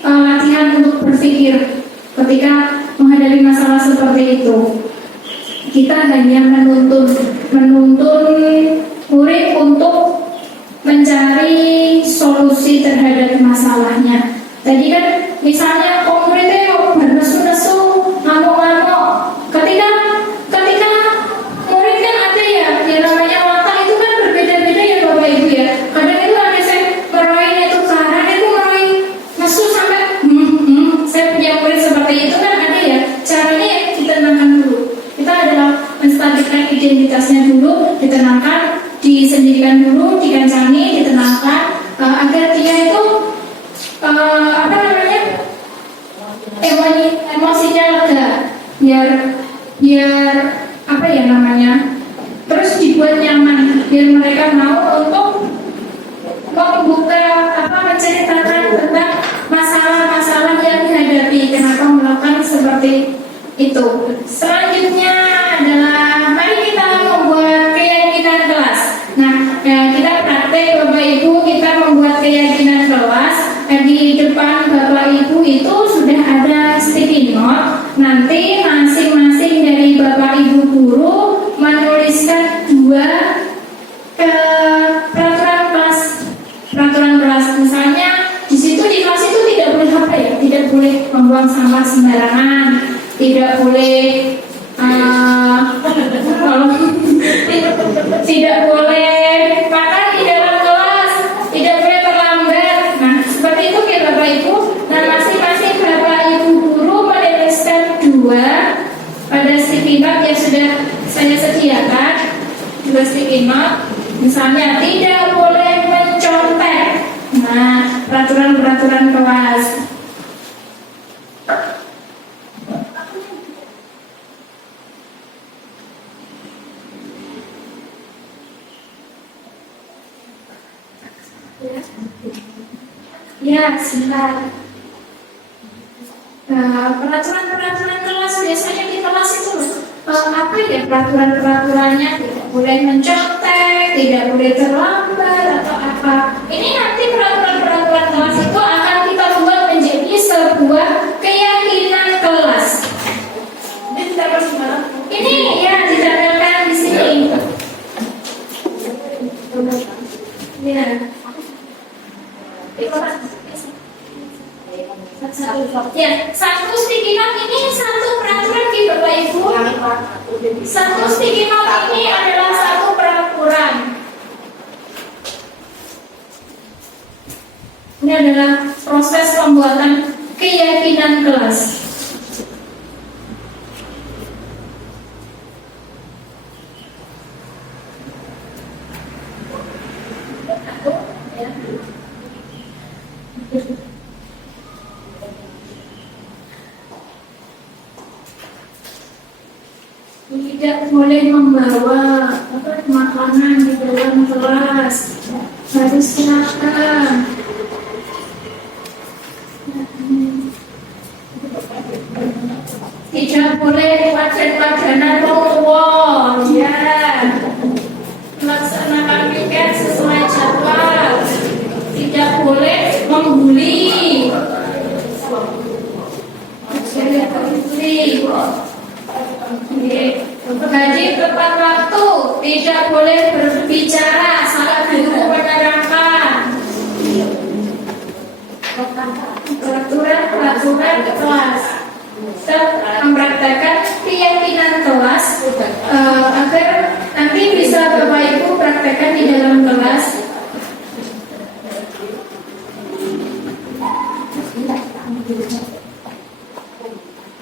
latihan untuk berpikir ketika menghadapi masalah seperti itu. Kita hanya menuntun murid untuk mencari solusi terhadap masalahnya. Tadi kan misalnya kok muridnya bernesu-nesu, ngamuk-ngamuk. Ketika murid kan ada ya namanya watak itu kan berbeda-beda ya Bapak Ibu ya. Kadang itu ada saya meroynya itu karena itu meroy nesu sampai saya punya murid seperti itu kan ada ya. Caranya ya ditenangkan dulu. Kita adalah menstabilkan identitasnya dulu, ditenangkan, disendirikan dulu, dikancani, ditenangkan, agar dia itu emosinya lega, biar terus dibuat nyaman, biar mereka mau untuk membuka menceritakan tentang masalah-masalah yang dihadapi, kenapa melakukan seperti itu. Selanjutnya adalah mari kita membuat keyakinan kelas. Nah, kita praktek Bapak Ibu, kita membuat keyakinan kelas. Di depan Bapak Ibu itu sudah ada sticky note. Nanti masing-masing dari Bapak Ibu guru menuliskan 2 peraturan kelas. Misalnya di situ di kelas itu tidak boleh tidak boleh membuang sampah sembarangan, tidak boleh tidak boleh makan di dalam kelas, tidak boleh terlambat. Nah, seperti itu ya Bapak Ibu. Nah, masing-masing Bapak Ibu guru menuliskan 2 pada sticky note yang sudah saya sediakan. 2 sticky note. Misalnya tidak boleh mencontek. Nah, peraturan-peraturan kelas. Ya, sebentar. Peraturan-peraturan kelas biasanya di kelas itu apa ya peraturan-peraturannya? Tidak boleh mencontek, tidak boleh terlambat atau Ini nanti peraturan-peraturan kelas itu akan kita buat menjadi sebuah keyakinan kelas. Ini ya ditampilkan di sini. Ya. Ya, satu sticky note ini satu peraturan di Bapak Ibu. Satu sticky note ini adalah satu peraturan. Ini adalah proses pembuatan keyakinan kelas. Tidak boleh membawa makanan di dalam kelas, harus silakan. Tidak boleh wajan-wajanan tua, ya. Melaksanakan piket sesuai jadwal. Tidak boleh membuli. Hadir tepat waktu, tidak boleh berbicara saat guru menerangkan. Peraturan kelas. Kita mempraktekkan keyakinan kelas agar nanti bisa Bapak Ibu praktekkan di dalam kelas.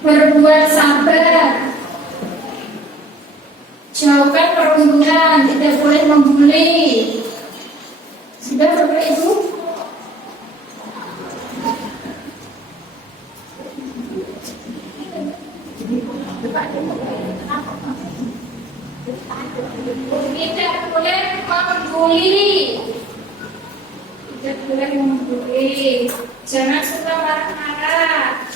Berbuat sabar. Jauhkan perundungan, tidak boleh membuli. Sudah Bapak Ibu? Tidak boleh membuli. Tidak boleh membuli. Jangan suka marah-marah.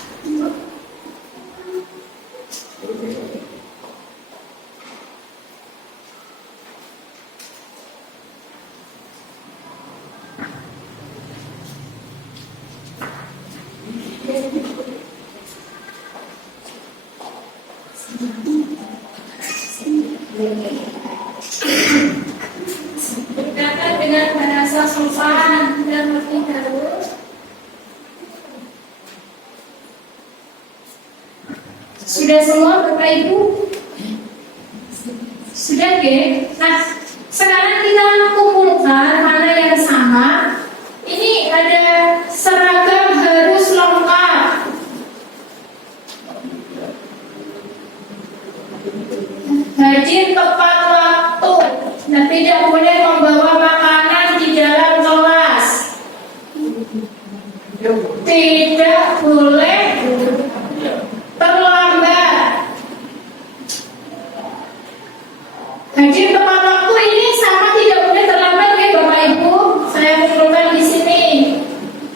Berkata dengan bahasa sopan dan lebih halus. Sudah semua Bapak Ibu? Sudah ke? Nah, sekarang kita kumpulkan mana yang sama. Ini ada seragam harus lengkap. Hadir tepat waktu dan tidak boleh membawa makanan di dalam kelas. Tidak boleh terlambat. Hadir tepat waktu ini sama tidak boleh terlambat ya Bapak Ibu. Saya kumpulkan di sini.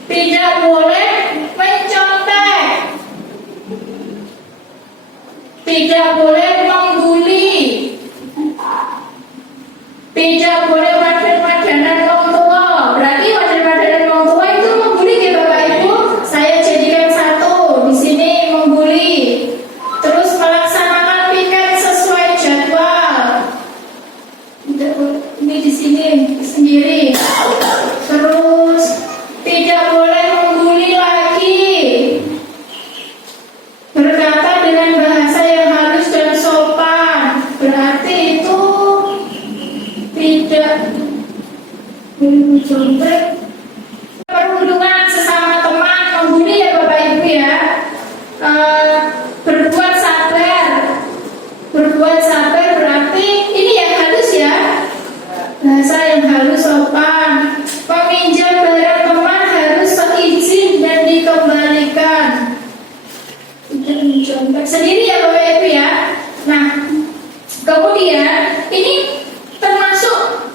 Tidak boleh mencontek. Tidak boleh membuli. Tidak boleh wajan-wajanan orang tua. Berarti wajan-wajanan orang tua itu membuli ya Bapak Ibu. Saya jadikan satu di sini membuli. Terus melaksanakan piket sesuai jadwal. Tidak boleh ini di sini sendiri. Terus tidak boleh membuli lagi. Berkata dengan bahasa yang halus dan sopan. Berarti itu tidak mencontek. Perundungan sesama teman, membuli ya Bapak Ibu ya. Berbuat sabar. Berbuat sabar berarti ini yang halus ya. Bahasa yang halus sopan. Meminjam barang teman harus seizin dan dikembalikan. Tidak mencontek sendiri ya Bapak Ibu ya. Nah, kemudian ini termasuk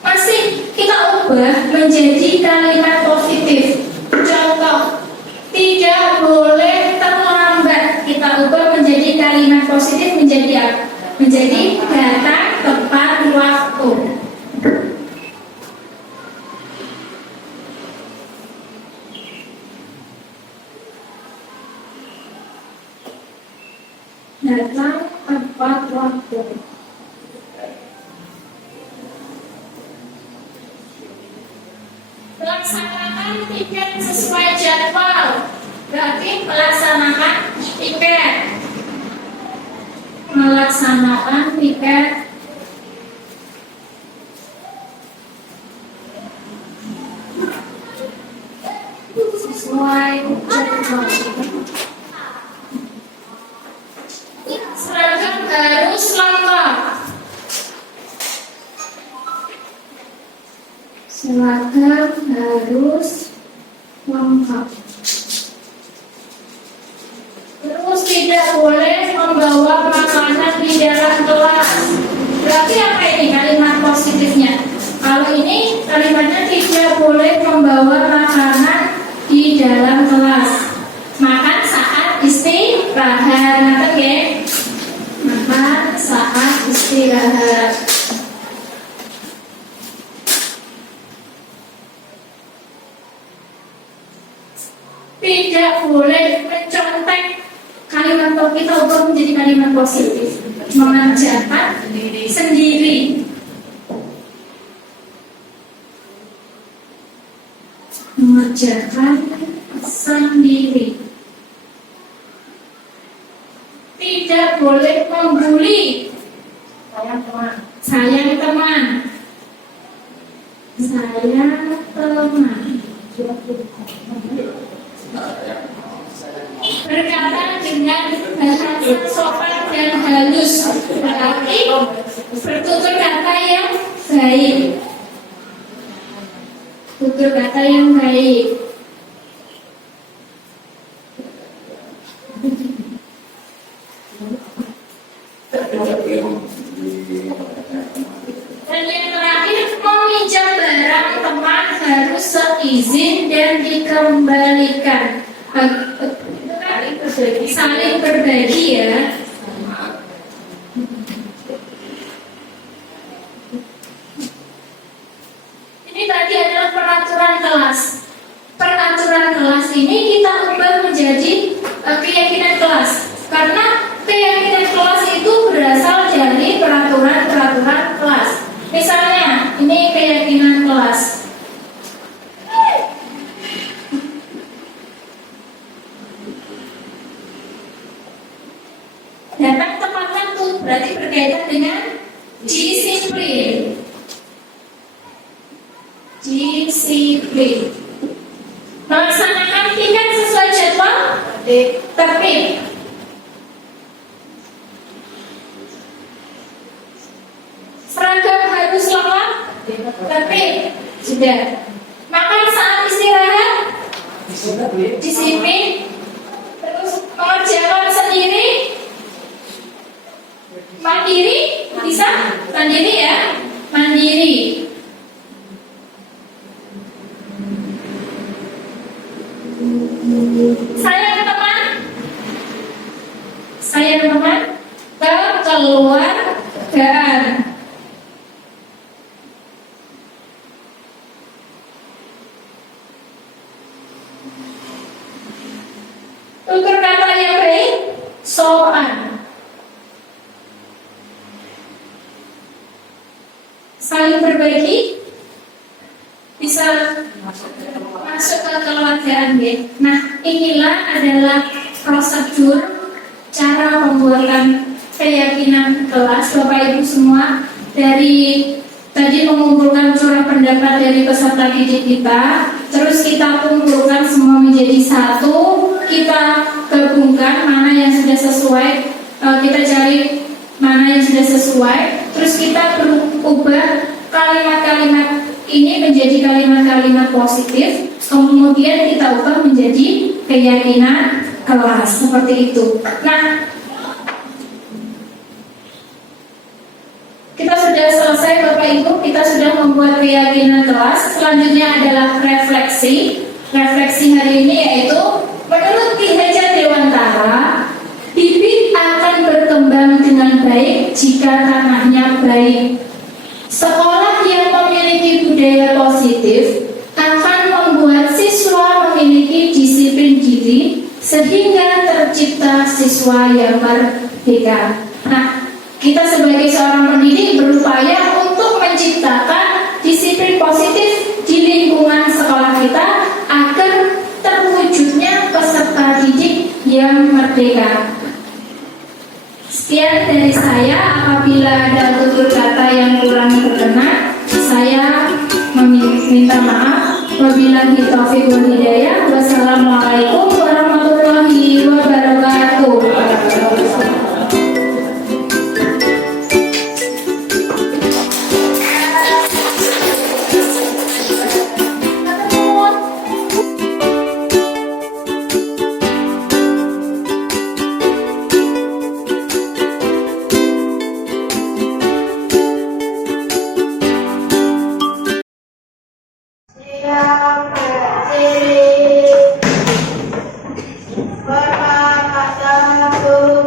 masih kita ubah menjadi kalimat positif. Contoh, tidak boleh terlambat. Kita ubah menjadi kalimat positif menjadi apa? Menjadi datang tepat waktu. Melaksanakan tiket sesuai jadwal. Berarti melaksanakan tiket. Melaksanakan tiket sesuai jadwal. Seragam harus lengkap. Seragam harus lengkap. Terus tidak boleh membawa makanan di dalam kelas. Berarti apa ini kalimat positifnya? Kalau ini kalimatnya tidak boleh membawa makanan di dalam kelas. Makan saat istirahat. Oke? Makan saat istirahat. Tidak boleh mencontek. Kalimat kita ubah menjadi kalimat positif. Mengerjakan sendiri. Mengerjakan sendiri. Tidak boleh membuli. Sayang teman. Sayang teman. Sayang teman. Berkata dengan bahasa sopan dan halus, berarti bertutur kata yang baik. Tutur kata yang baik. Dan yang terakhir, meminjam barang teman harus seizin dan dikembalikan. Saling berbagi ya. Ini tadi adalah peraturan kelas. Peraturan kelas ini kita ubah menjadi keyakinan kelas. Karena keyakinan kelas itu berasal dari peraturan-peraturan kelas. Misalnya, ini keyakinan kelas. Datang tepat waktu berarti berkaitan dengan disiplin. Disiplin. Melaksanakan tiket sesuai jadwal. Tertib. Seragam harus lengkap. Tertib. Sudah. Makan saat istirahat. Disiplin. Terus mengerjakan sendiri. Mandiri, bisa? Mandiri ya? Mandiri. Sayang teman. Sayang teman. Kekeluargaan. Tutur kata yang baik, sopan. Saling berbagi, bisa masuk ke kekeluargaan ya. Nah, inilah adalah prosedur cara pembuatan keyakinan kelas Bapak Ibu semua. Dari tadi mengumpulkan curah pendapat dari peserta didik kita, terus kita kumpulkan semua menjadi satu, kita gabungkan mana yang sudah sesuai, kita cari mana yang sudah sesuai, terus kita berubah kalimat-kalimat ini menjadi kalimat-kalimat positif, kemudian kita ubah menjadi keyakinan kelas seperti itu. Nah, kita sudah selesai Bapak Ibu, kita sudah membuat keyakinan kelas. Selanjutnya adalah refleksi. Refleksi hari ini yaitu menurut Ki Hajar Dewantara, bibit akan berkembang dengan baik jika tanahnya baik. Sekolah yang memiliki budaya positif akan membuat siswa memiliki disiplin diri sehingga tercipta siswa yang merdeka. Nah, kita sebagai seorang pendidik berupaya untuk menciptakan disiplin positif di lingkungan sekolah kita agar terwujudnya peserta didik yang merdeka. Sekian dari saya. Apabila ada tutur kata yang kurang berkenan, saya meminta maaf. Wabillahi taufiq wal hidayah. Wassalamualaikum warahmatullahi wabarakatuh. Yang berdiri berkata guru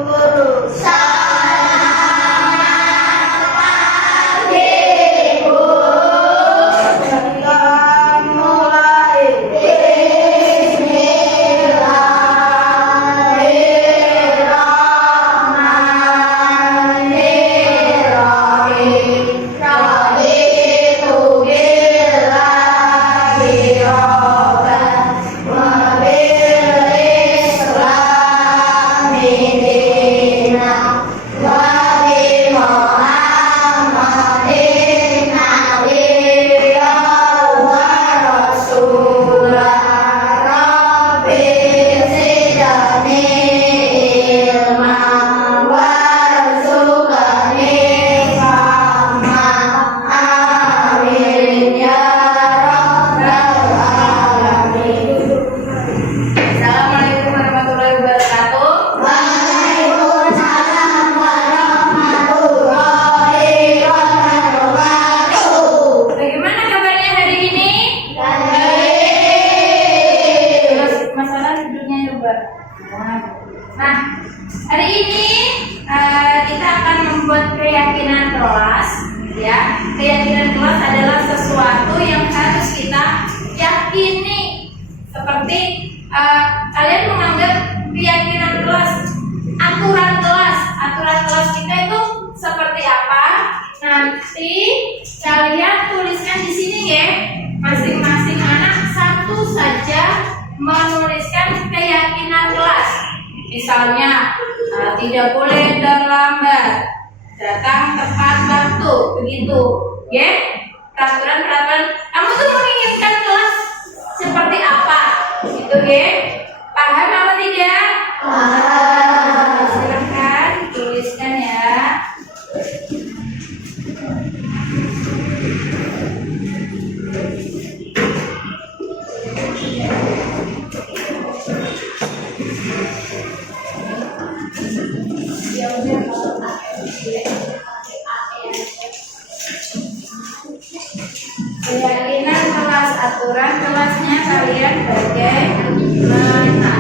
dengan mulai Assalamualaikum warahmatullahi wabarakatuh. Bagaimana kabarnya hari ini? Terus masalah hidupnya juga. Nah, hari ini kita akan membuat keyakinan kelas. Ya, keyakinan kelas adalah sesuatu yang harus kita yakini. Seperti kalian menganggap keyakinan kelas, aturan kelas kita itu seperti apa? Nanti kalian tuliskan di sini ya, masing-masing anak satu saja menuliskan keyakinan kelas. Misalnya tidak boleh terlambat, datang tepat waktu, begitu, ya? Peraturan kamu tuh menginginkan kelas seperti apa? Gitu ya? Paham apa tidak? Paham. Silahkan tuliskan ya. Keyakinan kelas, aturan kelasnya kalian bagaimana?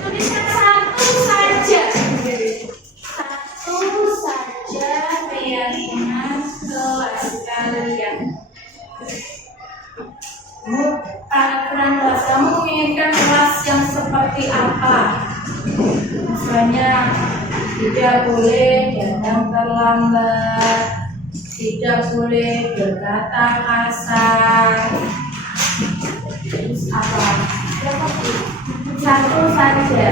Tuliskan satu saja keyakinan kelas kalian. Aturan kelas, kamu menginginkan kelas yang seperti apa? Misalnya tidak boleh datang terlambat, tidak boleh berkata kasar. Terus apa? Satu saja.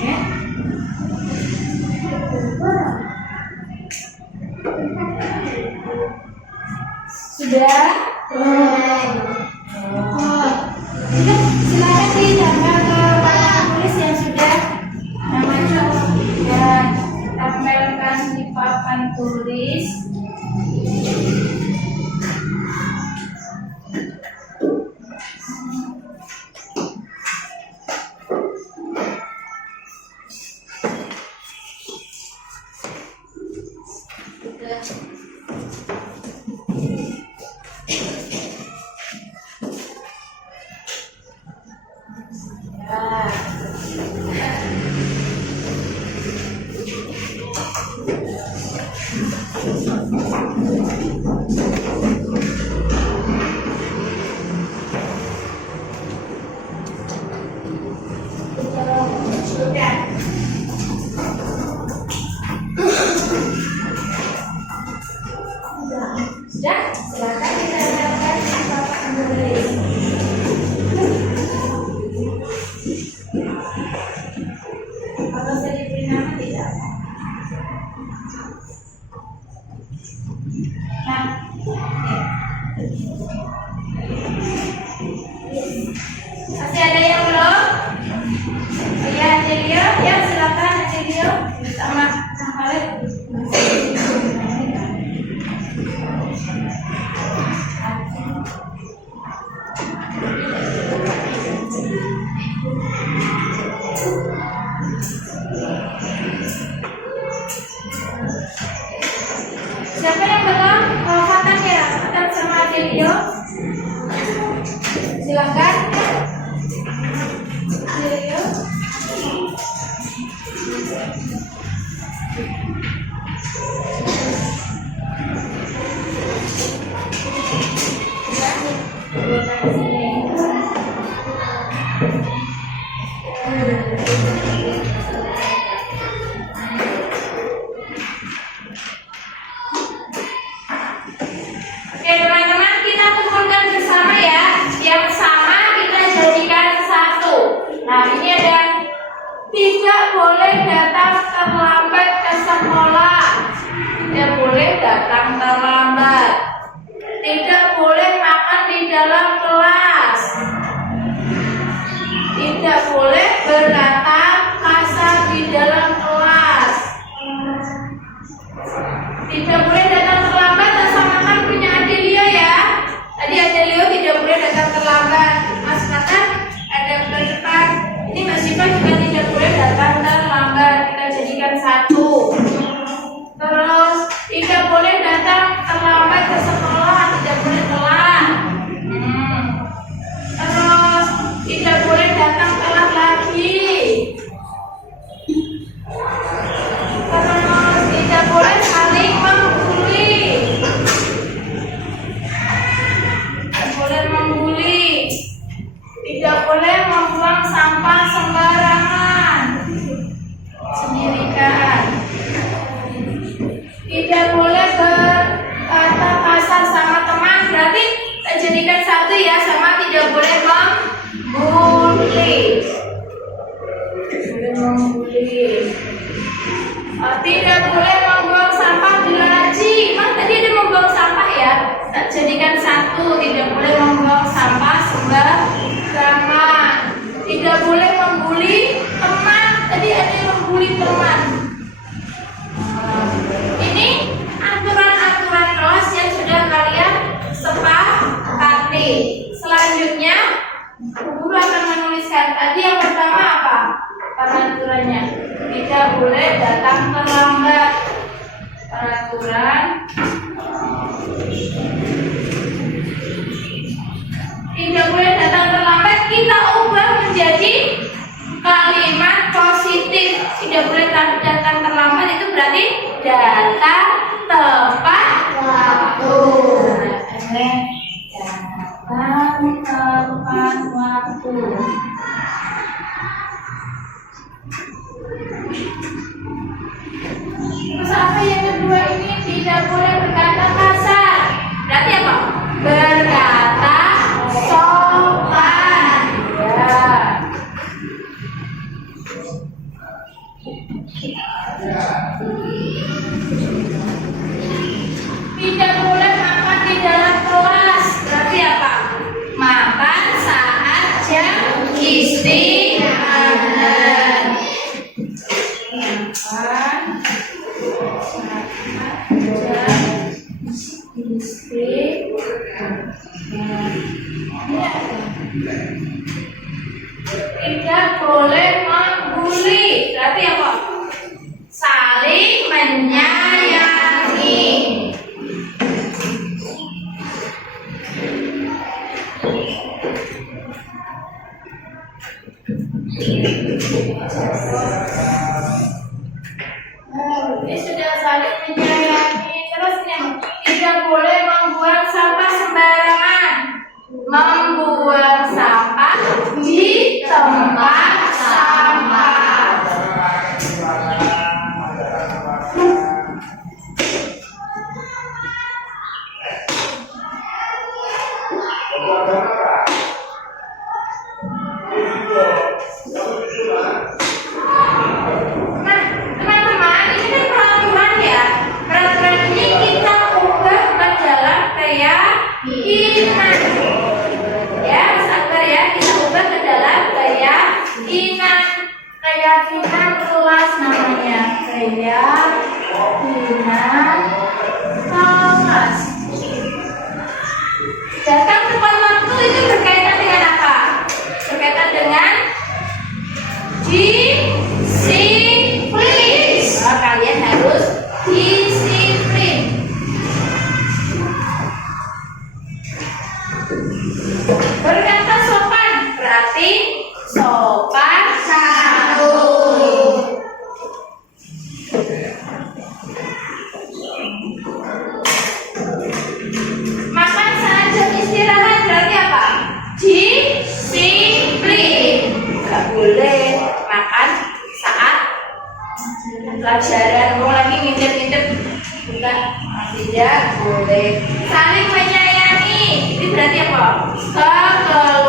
Ya. Sudah? Silakan ditambah ke papan tulis yang sudah namanya dan tempelkan di papan tulis. Adelio, ya silakan Adelio sama Kang Khalid. Siapa yang belum? Oh, Fatan ya, Fatan sama Adelio. Silakan. Adelio. Oke teman-teman, kita kumpulkan bersama ya. Yang sama kita jadikan satu. Nah ini ada tidak boleh datang terlambat ke sekolah. Tidak boleh datang terlambat. Tidak boleh makan di dalam kelas. Tidak boleh berkata kasar di dalam kelas. Tidak boleh datang terlambat. Sama-sama punya Adelio ya. Tadi Adelio tidak boleh datang terlambat. Mas Fatan ada ke depan. Ini Mas Siva juga tidak boleh datang terlambat. Kita jadikan satu. Terus tidak boleh datang terlambat ke sekolah. Tidak boleh telat. Terus tidak boleh datang telat lagi. Terus tidak boleh saling membuli. Tidak boleh membuli. Tidak boleh membuang sampah sembarangan. Sendirikan. Tidak boleh berkata kasar sama teman. Berarti kita jadikan satu ya, sama tidak boleh membuli. Tidak membuli. Tidak boleh membuang sampah di laci. Kan tadi ada membuang sampah ya. Kita jadikan satu. Tidak boleh membuang sampah sembarangan. Tidak boleh membuli teman. Tadi ada yang membuli teman. Ini aturan-aturan kelas yang sudah kalian sepakati. Selanjutnya, guru akan menuliskan. Tadi yang pertama apa? Peraturannya. Tidak boleh datang terlambat. Peraturan. Tidak boleh datang terlambat. Kita ubah menjadi kalimat positif. Tidak boleh datang terlambat itu berarti datang tepat waktu. Datang tepat waktu. Terus apa yang kedua ini? Tidak boleh berkata kasar. Berarti apa? Berkata sopan. Ya. Tidak boleh makan di dalam kelas. Berarti apa? Makan saat jam istirahat. Makan saat jam istirahat. Tidak boleh membuli. Berarti apa? Saling menyayangi. Ini sudah saling menyayangi. Terus ini tidak boleh membuang sampah sembarangan. Membuang sampah di tempat sampah. Nah, teman-teman, ini kan peraturan ya. Peraturan ini kita ubah ke dalam keyakinan. Ya, sabar ya, kita ubah ke dalam keyakinan. keyakinan kelas namanya. Keyakinan kelas. Datang tepat waktu itu berkaitan dengan apa? Berkaitan dengan disiplin. Oh, kalian harus disiplin. Berkata sopan berarti sopan santun. Makan saat jam istirahat berarti apa? Disiplin. Gak boleh makan saat pelajaran. Mau lagi ngintip-ngintip, bukan, tidak boleh. Saling menyayangi, ini berarti apa? Kekeluargaan.